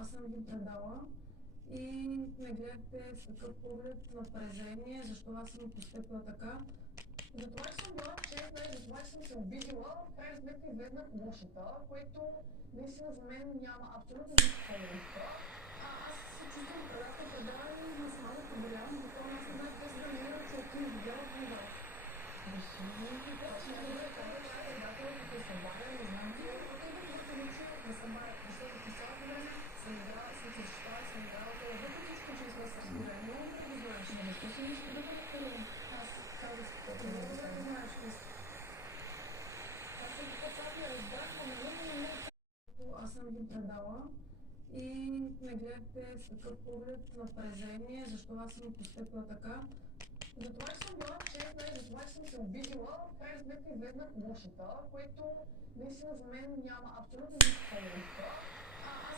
аз съм ги предала и ме гледахте с такъв поглед напрежение, защо аз съм постъпила така. Затова, че съм била честна и затова, че съм се обидила, в крайна сметка излезнах лошата, което наистина за мен няма абсолютно никаква логика. Аз се чувствам предала и ме само поболявам, буквално аз не знаех те са да намирам, че ти ми видяла книга. Точно да е това, че предател, като се бавя, не знам ти, те да го получи на събаря, защото по цялото време съм играла, съм се защитала, съм играла, въпреки всичко, че сме се разбирали, много не го знаеш, но защо си нищо да бъде първо? Аз казах, много да го знаеш, аз съм така цял я разбрах, но аз съм ги предала и ме гледахте с такъв поглед напрежение, защо аз съм постъпила така. Затова, че съм била честна и затова, че съм се обидила, в крайна сметка излезнах лошата, което наистина за мен няма абсолютно никаква логика. Аз